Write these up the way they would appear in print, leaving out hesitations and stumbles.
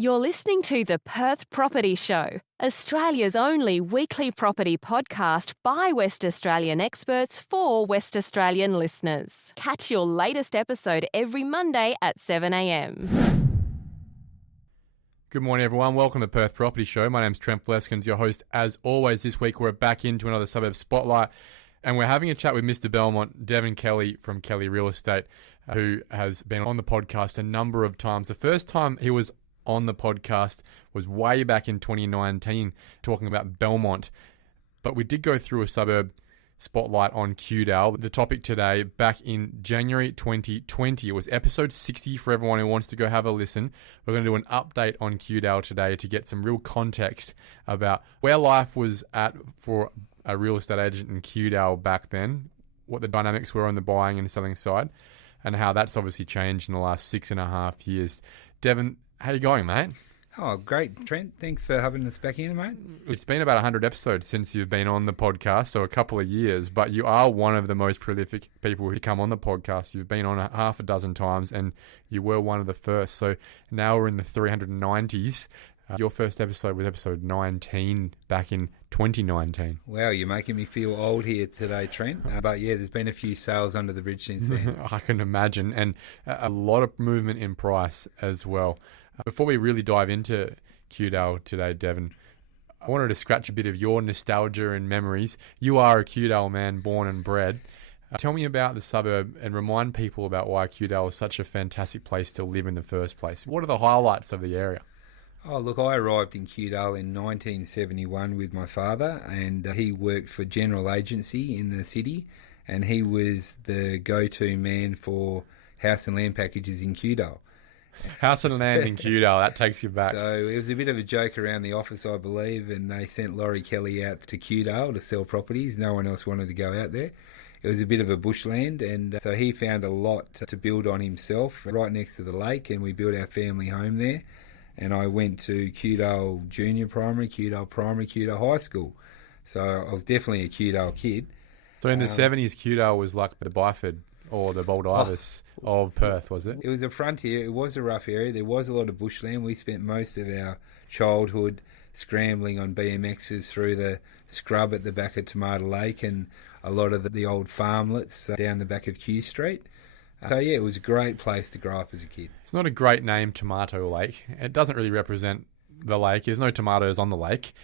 You're listening to the Perth Property Show, Australia's only weekly property podcast by West Australian experts for West Australian listeners. Catch your latest episode every Monday at 7 a.m. Good morning, everyone. Welcome to the Perth Property Show. My name's Trent Fleskens, your host. As always, this week we're back into another Suburb Spotlight, and we're having a chat with Mr. Belmont, Devon Kelly from Kelly Real Estate, who has been on the podcast a number of times. The first time he was on the podcast was way back in 2019, talking about Belmont. But we did go through a Suburb Spotlight on Kewdale. The topic today, back in January 2020, it was episode 60 for everyone who wants to go have a listen. We're going to do an update on Kewdale today to get some real context about where life was at for a real estate agent in Kewdale back then, what the dynamics were on the buying and selling side, and how that's obviously changed in the last 6.5 years. Devin, how you going, mate? Oh, great, Trent. Thanks for having us back in, mate. It's been about 100 episodes since you've been on the podcast, so a couple of years, but you are one of the most prolific people who come on the podcast. You've been on half a dozen times, and you were one of the first. So now we're in the 390s. Your first episode was episode 19 back in 2019. Wow, you're making me feel old here today, Trent. But yeah, there's been a few sales under the bridge since then. I can imagine, and a lot of movement in price as well. Before we really dive into Kewdale today, Devin, I wanted to scratch a bit of your nostalgia and memories. You are a Kewdale man, born and bred. Tell me about the suburb and remind people about why Kewdale is such a fantastic place to live in the first place. What are the highlights of the area? Oh, look, I arrived in Kewdale in 1971 with my father, and he worked for General Agency in the city, and he was the go-to man for house and land packages in Kewdale. House and land in Kewdale, that takes you back. So it was a bit of a joke around the office, I believe, and they sent Laurie Kelly out to Kewdale to sell properties. No one else wanted to go out there. It was a bit of a bushland, and so he found a lot to build on himself right next to the lake, and we built our family home there. And I went to Kewdale Junior Primary, Kewdale Primary, Kewdale High School. So I was definitely a Kewdale kid. So in the 70s, Kewdale was like the Byford or the Baldivis of Perth, was it? It was a frontier. It was a rough area. There was a lot of bushland. We spent most of our childhood scrambling on BMXs through the scrub at the back of Tomato Lake and a lot of the old farmlets down the back of Kew Street. So yeah, it was a great place to grow up as a kid. It's not a great name, Tomato Lake. It doesn't really represent the lake. There's no tomatoes on the lake.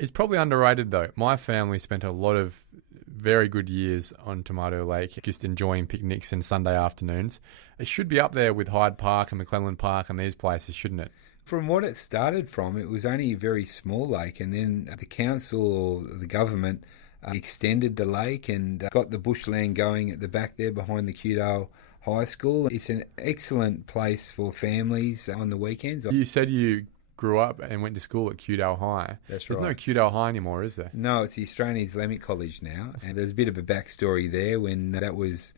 It's probably underrated though. My family spent a lot of very good years on Tomato Lake, just enjoying picnics and Sunday afternoons. It should be up there with Hyde Park and McClellan Park and these places, shouldn't it? From what it started from, it was only a very small lake, and then the council or the government extended the lake and got the bushland going at the back there behind the Kewdale High School. It's an excellent place for families on the weekends. You said you grew up and went to school at Kewdale High. That's right. There's no Kewdale High anymore, is there? No, it's the Australian Islamic College now. And there's a bit of a backstory there when that was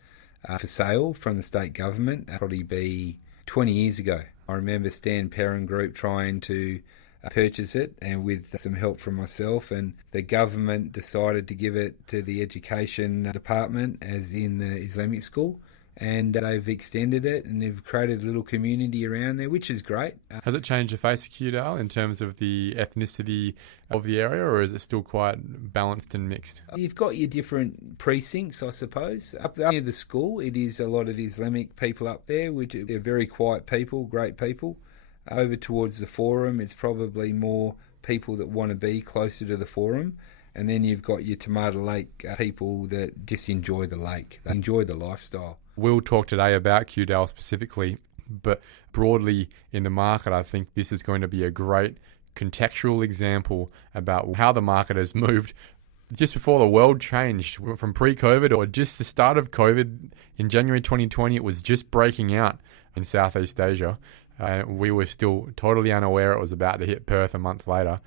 for sale from the state government, probably be 20 years ago. I remember Stan Perrin Group trying to purchase it, and with some help from myself, and the government decided to give it to the education department as in the Islamic school. And they've extended it, and they've created a little community around there, which is great. Has it changed the face of Kewdale in terms of the ethnicity of the area, or is it still quite balanced and mixed? You've got your different precincts, I suppose. Up near the school, it is a lot of Islamic people up there, which they're very quiet people, great people. Over towards the forum, it's probably more people that want to be closer to the forum. And then you've got your Tomato Lake people that just enjoy the lake. They enjoy the lifestyle. We'll talk today about Kewdale specifically, but broadly in the market, I think this is going to be a great contextual example about how the market has moved just before the world changed from pre-COVID or just the start of COVID. In January 2020, it was just breaking out in Southeast Asia. We were still totally unaware it was about to hit Perth a month later.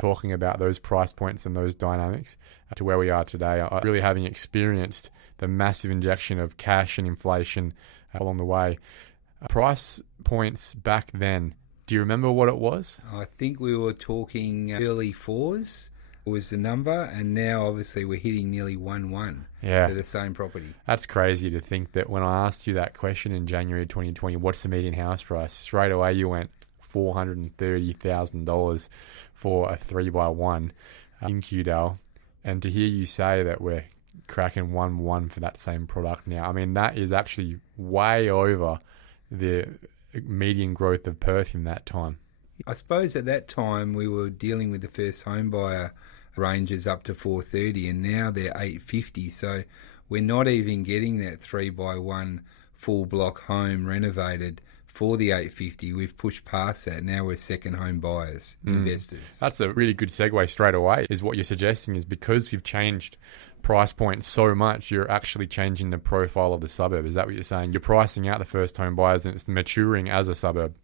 Talking about those price points and those dynamics to where we are today, really having experienced the massive injection of cash and inflation along the way. Price points back then, do you remember what it was? I think we were talking early fours was the number, and now obviously we're hitting nearly 1-1 for the same property. That's crazy to think that when I asked you that question in January 2020, what's the median house price? Straight away you went $430,000 for a 3x1 in Kewdale. And to hear you say that we're cracking 1-1 for that same product now, I mean, that is actually way over the median growth of Perth in that time. I suppose at that time we were dealing with the first home buyer ranges up to 430, and now they're 850. So we're not even getting that 3x1 full block home renovated for the 850. We've pushed past that. Now we're second home buyers, investors. That's a really good segue straight away, is what you're suggesting is because we've changed price points so much, you're actually changing the profile of the suburb. Is that what you're saying? You're pricing out the first home buyers and it's maturing as a suburb.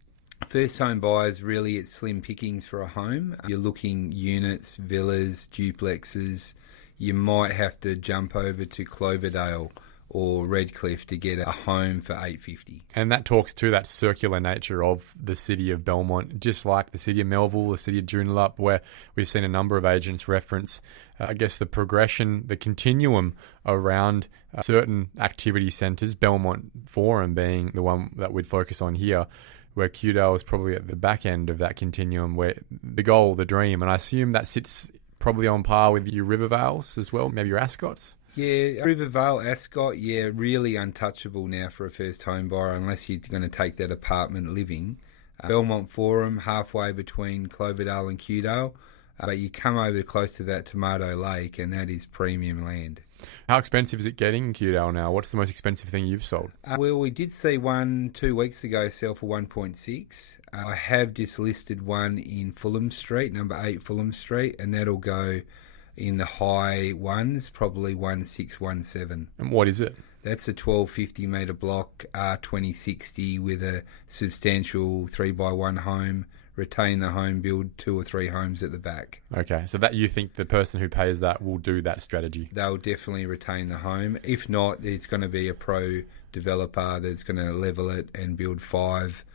First home buyers, really, it's slim pickings for a home. You're looking units, villas, duplexes. You might have to jump over to Cloverdale or Redcliffe to get a home for $850. And that talks to that circular nature of the city of Belmont, just like the city of Melville, the city of Joondalup, where we've seen a number of agents reference, I guess, the progression, the continuum around certain activity centres, Belmont Forum being the one that we'd focus on here, where Kewdale is probably at the back end of that continuum, where the goal, the dream, and I assume that sits probably on par with your Rivervales as well, maybe your Ascots. Yeah, Rivervale, Ascot, really untouchable now for a first home buyer unless you're going to take that apartment living. Belmont Forum, halfway between Cloverdale and Kewdale, but you come over close to that Tomato Lake and that is premium land. How expensive is it getting in Kewdale now? What's the most expensive thing you've sold? Well, we did see one 2 weeks ago sell for 1.6. I have just listed one in Fulham Street, number 8 Fulham Street, and that'll go in the high ones, probably 1617. And what is it? That's a 1250 metre block, R2060 with a substantial 3x1 home. Retain the home, build 2 or 3 homes at the back. Okay, so that you think the person who pays that will do that strategy? They'll definitely retain the home. If not, it's going to be a pro developer that's going to level it and build 5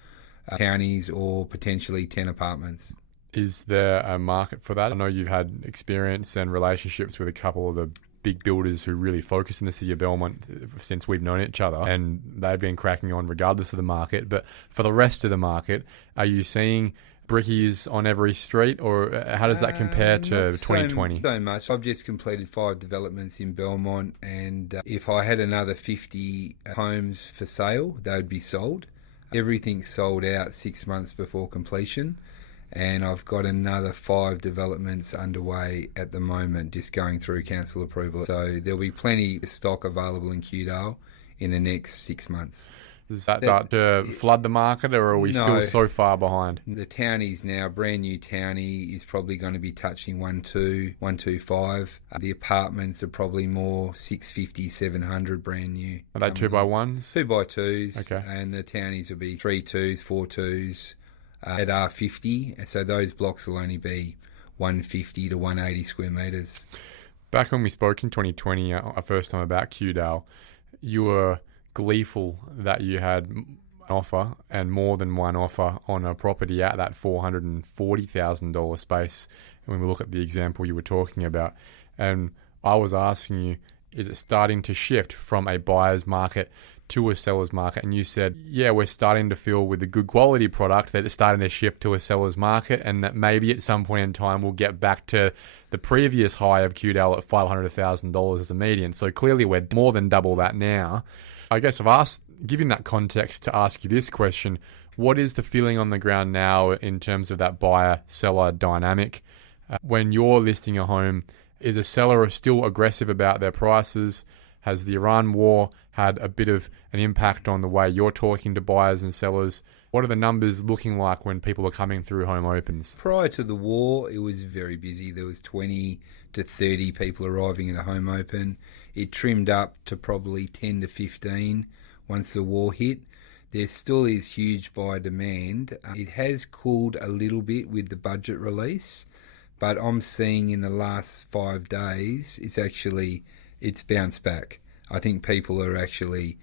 counties or potentially 10 apartments. Is there a market for that? I know you've had experience and relationships with a couple of the big builders who really focus in the city of Belmont since we've known each other, and they've been cracking on regardless of the market. But for the rest of the market, are you seeing brickies on every street, or how does that compare to 2020? So much. I've just completed 5 developments in Belmont, and if I had another 50 homes for sale, they would be sold. Everything's sold out 6 months before completion, and I've got another 5 developments underway at the moment, just going through council approval. So there'll be plenty of stock available in Kewdale in the next 6 months. Does that start to flood the market, or are we still so far behind? The townies now, brand new townie is probably going to be touching 1.2, 1.25. The apartments are probably more 650, 700 brand new. Are they 2x1s? 2x2s. Okay. And the townies will be 3.2s, 4.2s at R50. So those blocks will only be 150 to 180 square metres. Back when we spoke in 2020, our first time about Kewdale, you were gleeful that you had an offer and more than one offer on a property at that $440,000 space. And when we look at the example you were talking about, and I was asking you, is it starting to shift from a buyer's market to a seller's market? And you said, yeah, we're starting to feel with the good quality product that it's starting to shift to a seller's market, and that maybe at some point in time we'll get back to the previous high of Kewdale at $500,000 as a median. So clearly we're more than double that now. I guess I've asked, given that context, to ask you this question: what is the feeling on the ground now in terms of that buyer-seller dynamic? When you're listing a home, is a seller still aggressive about their prices? Has the Iran war had a bit of an impact on the way you're talking to buyers and sellers? What are the numbers looking like when people are coming through home opens? Prior to the war, it was very busy. There was 20 to 30 people arriving at a home open. It trimmed up to probably 10 to 15 once the war hit. There still is huge buyer demand. It has cooled a little bit with the budget release, but I'm seeing in the last 5 days, it's bounced back. I think people are actually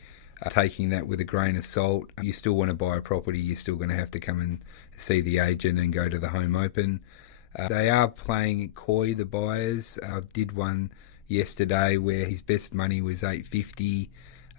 taking that with a grain of salt. You still want to buy a property, you're still going to have to come and see the agent and go to the home open. They are playing it coy, the buyers. I did one yesterday where his best money was $850.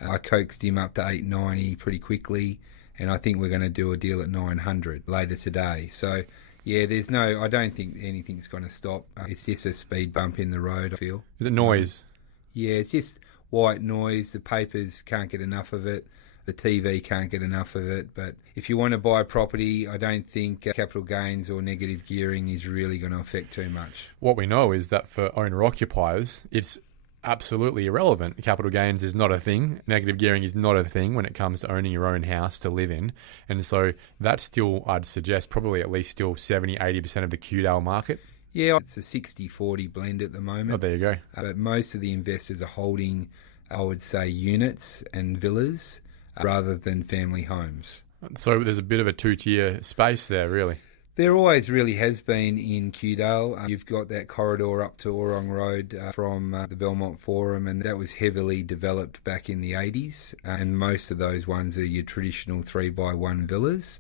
I coaxed him up to $890 pretty quickly, and I think we're going to do a deal at 900 later today. So, yeah, I don't think anything's going to stop. It's just a speed bump in the road, I feel. Is it noise? Yeah, it's just white noise. The papers can't get enough of it. The TV can't get enough of it. But if you want to buy property, I don't think capital gains or negative gearing is really going to affect too much. What we know is that for owner-occupiers, it's absolutely irrelevant. Capital gains is not a thing. Negative gearing is not a thing when it comes to owning your own house to live in. And so that's still, I'd suggest, probably at least still 70-80% of the Kewdale market. Yeah, it's a 60-40 blend at the moment. Oh, there you go. But most of the investors are holding, I would say, units and villas rather than family homes. So there's a bit of a two-tier space there, really. There always really has been in Kewdale. You've got that corridor up to Orong Road from the Belmont Forum, and that was heavily developed back in the 80s. And most of those ones are your traditional 3x1 villas.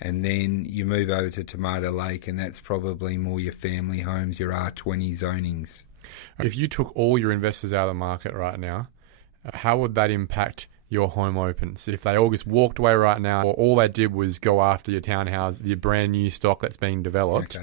And then you move over to Tomato Lake, and that's probably more your family homes, your R20 zonings. If you took all your investors out of the market right now, how would that impact your home opens? If they all just walked away right now, or all they did was go after your townhouse, your brand new stock that's being developed,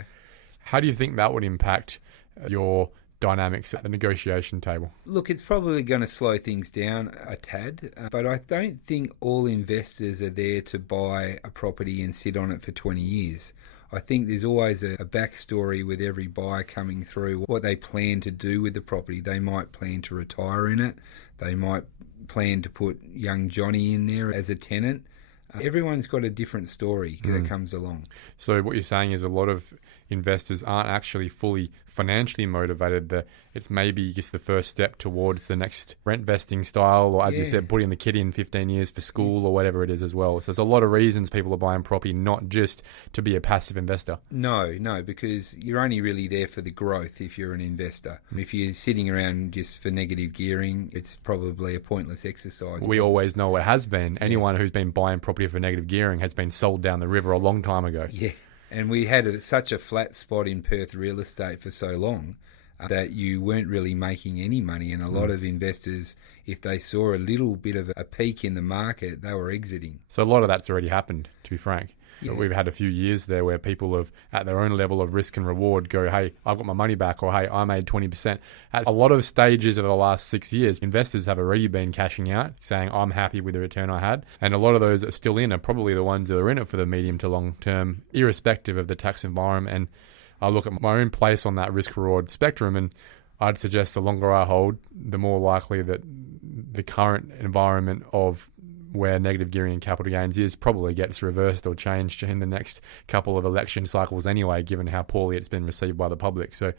how do you think that would impact your dynamics at the negotiation table? Look, it's probably going to slow things down a tad, but I don't think all investors are there to buy a property and sit on it for 20 years. I think there's always a backstory with every buyer coming through, what they plan to do with the property. They might plan to retire in it. They might plan to put young Johnny in there as a tenant. Everyone's got a different story that comes along. So what you're saying is a lot of investors aren't actually fully financially motivated. It's maybe just the first step towards the next rent vesting style, or as you said, putting the kid in 15 years for school or whatever it is as well. So there's a lot of reasons people are buying property, not just to be a passive investor. No, because you're only really there for the growth if you're an investor. If you're sitting around just for negative gearing, it's probably a pointless exercise. We always know it has been. Anyone who's been buying property for negative gearing has been sold down the river a long time ago. Yeah. And we had such a flat spot in Perth real estate for so long that you weren't really making any money. And a lot of investors, if they saw a little bit of a peak in the market, they were exiting. So a lot of that's already happened, to be frank. Yeah. We've had a few years there where people have, at their own level of risk and reward, go, hey, I've got my money back, or hey, I made 20%. At a lot of stages of the last 6 years, investors have already been cashing out, saying, I'm happy with the return I had. And a lot of those that are still in are probably the ones that are in it for the medium to long term, irrespective of the tax environment. And I look at my own place on that risk reward spectrum, and I'd suggest the longer I hold, the more likely that the current environment of where negative gearing and capital gains is probably gets reversed or changed in the next couple of election cycles anyway, given how poorly it's been received by the public. So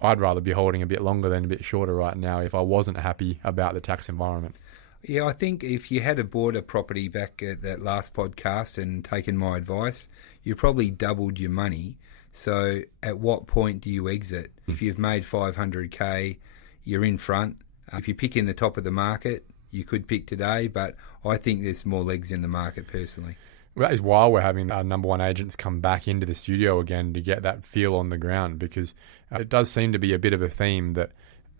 I'd rather be holding a bit longer than a bit shorter right now if I wasn't happy about the tax environment. Yeah, I think if you had bought a property back at that last podcast and taken my advice, you probably doubled your money. So at what point do you exit? If you've made 500K, you're in front. If you pick in the top of the market, you could pick today, but I think there's more legs in the market personally. Well, that is why we're having our number one agents come back into the studio again to get that feel on the ground, because it does seem to be a bit of a theme that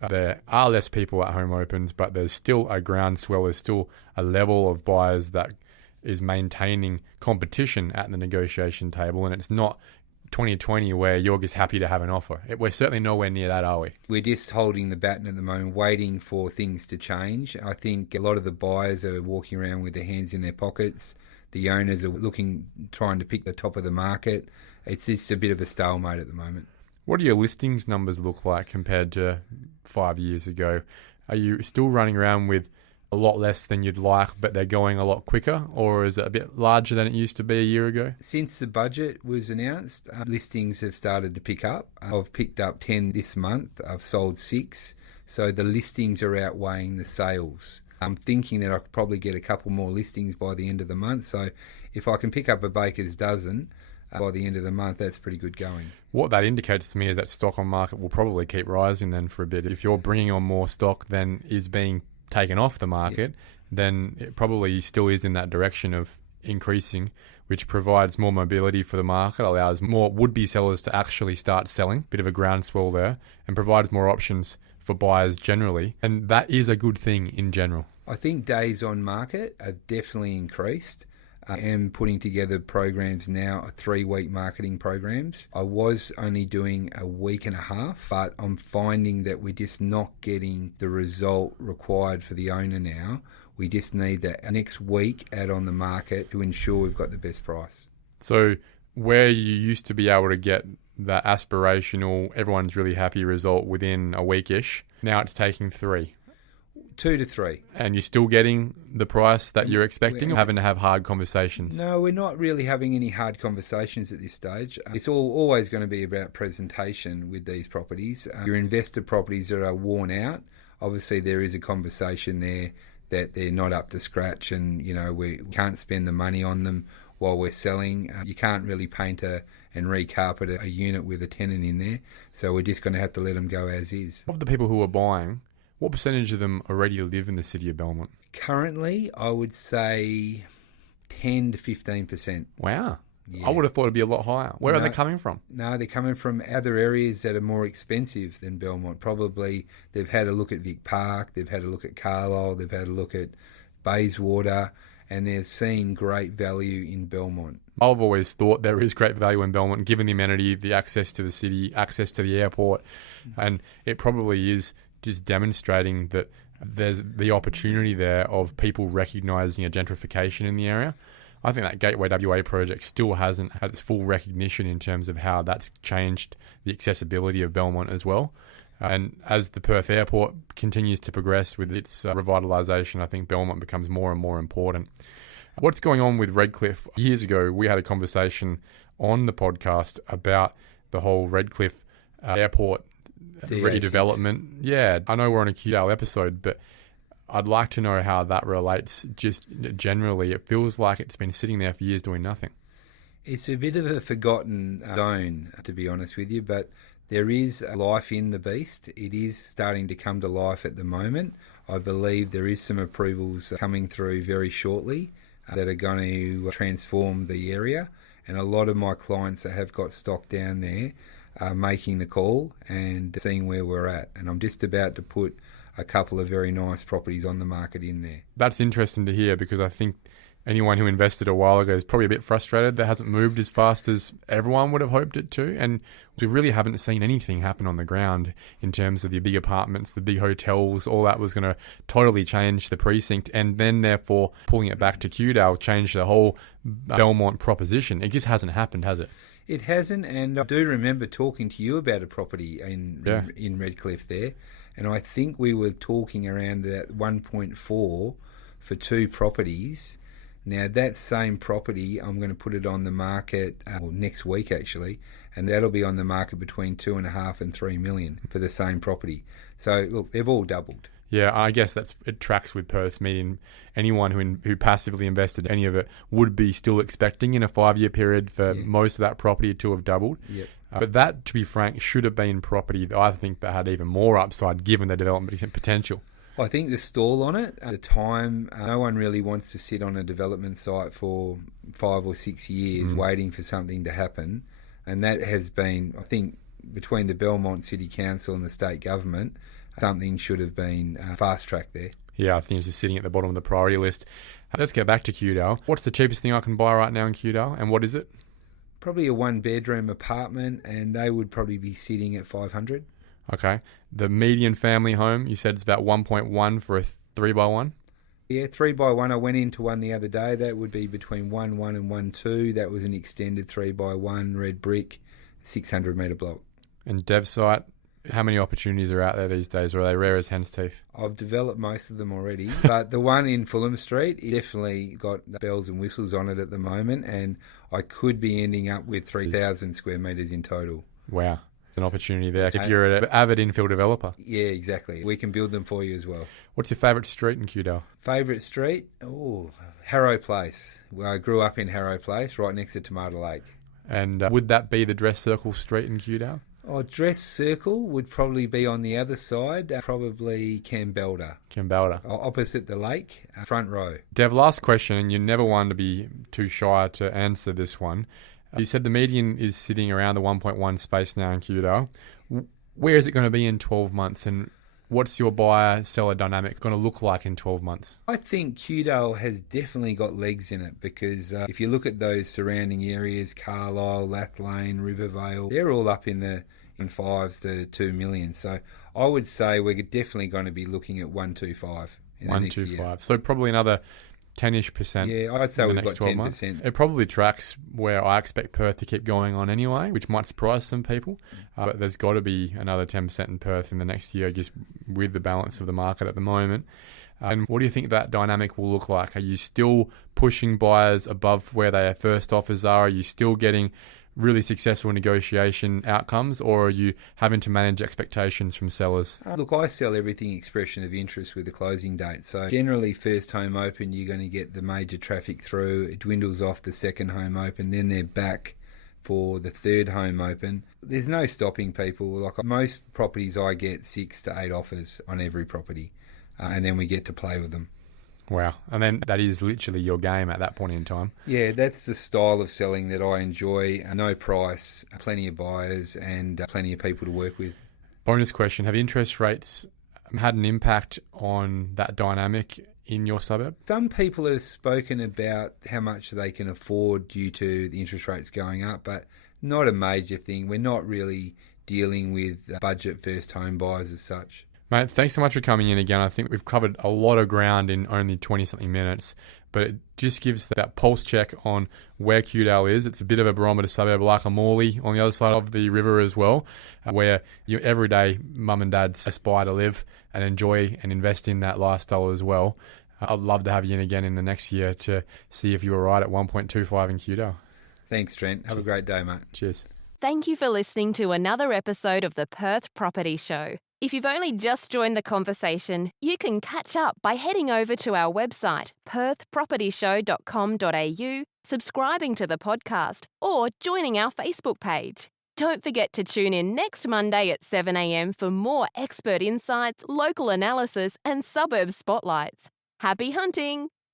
there are less people at home opens, but there's still a groundswell, there's still a level of buyers that is maintaining competition at the negotiation table, and it's not 2020 where you're just happy to have an offer. We're certainly nowhere near that, are we? We're just holding the baton at the moment, waiting for things to change. I think a lot of the buyers are walking around with their hands in their pockets. The owners are trying to pick the top of the market. It's just a bit of a stalemate at the moment. What do your listings numbers look like compared to 5 years ago? Are you still running around with a lot less than you'd like, but they're going a lot quicker, or is it a bit larger than it used to be a year ago? Since the budget was announced, listings have started to pick up. I've picked up 10 this month. I've sold 6. So the listings are outweighing the sales. I'm thinking that I could probably get a couple more listings by the end of the month. So if I can pick up a baker's dozen by the end of the month, that's pretty good going. What that indicates to me is that stock on market will probably keep rising then for a bit. If you're bringing on more stock than is being taken off the market, then it probably still is in that direction of increasing, which provides more mobility for the market, allows more would-be sellers to actually start selling, bit of a groundswell there, and provides more options for buyers generally. And that is a good thing in general. I think days on market have definitely increased. I am putting together programs now, 3-week marketing programs. I was only doing a week and a half, but I'm finding that we're just not getting the result required for the owner now. We just need that next week out on the market to ensure we've got the best price. So where you used to be able to get that aspirational, everyone's really happy result within a weekish, now it's taking 3. 2 to 3. And you're still getting the price that you're expecting, or having to have hard conversations? No, we're not really having any hard conversations at this stage. It's always going to be about presentation with these properties. Your investor properties that are worn out, obviously there is a conversation there that they're not up to scratch, and we can't spend the money on them while we're selling. You can't really paint and recarpet a unit with a tenant in there, so we're just going to have to let them go as is. Of the people who are buying, what percentage of them already live in the city of Belmont? Currently, I would say 10 to 15%. Wow. Yeah. I would have thought it'd be a lot higher. Where are they coming from? No, they're coming from other areas that are more expensive than Belmont. Probably they've had a look at Vic Park, they've had a look at Carlisle, they've had a look at Bayswater, and they're seeing great value in Belmont. I've always thought there is great value in Belmont, given the amenity, the access to the city, access to the airport, and it probably is just demonstrating that there's the opportunity there of people recognising a gentrification in the area. I think that Gateway WA project still hasn't had its full recognition in terms of how that's changed the accessibility of Belmont as well. And as the Perth airport continues to progress with its revitalisation, I think Belmont becomes more and more important. What's going on with Redcliffe? Years ago, we had a conversation on the podcast about the whole Redcliffe airport redevelopment. Yeah, I know we're on a Kewdale episode, but I'd like to know how that relates just generally. It feels like it's been sitting there for years doing nothing. It's a bit of a forgotten zone, to be honest with you, but there is life in the beast. It is starting to come to life at the moment. I believe there is some approvals coming through very shortly that are going to transform the area, and a lot of my clients that have got stock down there are making the call and seeing where we're at. And I'm just about to put a couple of very nice properties on the market in there. That's interesting to hear, because I think anyone who invested a while ago is probably a bit frustrated that hasn't moved as fast as everyone would have hoped it to. And we really haven't seen anything happen on the ground in terms of the big apartments, the big hotels. All that was going to totally change the precinct, and then therefore pulling it back to Kewdale changed the whole Belmont proposition. It just hasn't happened, has it? It hasn't, and I do remember talking to you about a property in Redcliffe there, and I think we were talking around that 1.4 for 2 properties. Now, that same property, I'm going to put it on the market next week, actually, and that'll be on the market between 2.5 and 3 million for the same property. So, look, they've all doubled. Yeah, I guess it tracks with Perth's meeting. Anyone who passively invested any of it would be still expecting in a 5-year period for most of that property to have doubled. Yep. But that, to be frank, should have been property that I think that had even more upside given the development potential. I think the stall on it, at the time, no one really wants to sit on a development site for 5 or 6 years waiting for something to happen. And that has been, I think, between the Belmont City Council and the state government, something should have been fast-tracked there. Yeah, I think it's just sitting at the bottom of the priority list. Let's get back to Kewdale. What's the cheapest thing I can buy right now in Kewdale, and what is it? Probably a 1-bedroom apartment, and they would probably be sitting at 500. Okay. The median family home, you said it's about 1.1 for a 3x1? Yeah, 3x1. I went into one the other day. That would be between 1.1 and 1.2. That was an extended 3x1, red brick, 600-metre block. And dev site, how many opportunities are out there these days, or are they rare as hen's teeth? I've developed most of them already, but the one in Fulham Street, it definitely got bells and whistles on it at the moment, and I could be ending up with 3,000 square metres in total. Wow. An opportunity there if you're an avid infill developer. Yeah, exactly. We can build them for you as well. What's your favourite street in Kewdale? Favourite street? Oh, Harrow Place. Well, I grew up in Harrow Place, right next to Tomato Lake. And would that be the Dress Circle Street in Kewdale? Oh, Dress Circle would probably be on the other side, probably Campbelder. Opposite the lake, front row. Dev, last question, and you're never one to be too shy to answer this one. You said the median is sitting around the 1.1 space now in Kewdale. Where is it going to be in 12 months? And what's your buyer-seller dynamic going to look like in 12 months? I think Kewdale has definitely got legs in it because if you look at those surrounding areas, Carlisle, Lathlane, Rivervale, they're all up in fives to 2 million. So I would say we're definitely going to be looking at 125 in the next year. 125. So probably another 10-ish%. Yeah, I'd say we've got 10%. Months. It probably tracks where I expect Perth to keep going on anyway, which might surprise some people. But there's got to be another 10% in Perth in the next year, just with the balance of the market at the moment. And what do you think that dynamic will look like? Are you still pushing buyers above where their first offers are? Are you still getting really successful negotiation outcomes, or are you having to manage expectations from sellers? Look, I sell everything expression of interest with the closing date. So generally, first home open, you're going to get the major traffic through. It dwindles off the second home open. Then they're back for the third home open. There's no stopping people. Like most properties, I get 6 to 8 offers on every property, and then we get to play with them. Wow. And then that is literally your game at that point in time. Yeah, that's the style of selling that I enjoy. No price, plenty of buyers, and plenty of people to work with. Bonus question. Have interest rates had an impact on that dynamic in your suburb? Some people have spoken about how much they can afford due to the interest rates going up, but not a major thing. We're not really dealing with budget first home buyers as such. Mate, thanks so much for coming in again. I think we've covered a lot of ground in only 20-something minutes, but it just gives that pulse check on where Kewdale is. It's a bit of a barometer suburb like a Morley on the other side of the river as well, where your everyday mum and dads aspire to live and enjoy and invest in that lifestyle as well. I'd love to have you in again in the next year to see if you were right at 1.25 in Kewdale. Thanks, Trent. Have a great day, mate. Cheers. Thank you for listening to another episode of the Perth Property Show. If you've only just joined the conversation, you can catch up by heading over to our website, perthpropertyshow.com.au, subscribing to the podcast, or joining our Facebook page. Don't forget to tune in next Monday at 7 a.m. for more expert insights, local analysis, and suburb spotlights. Happy hunting!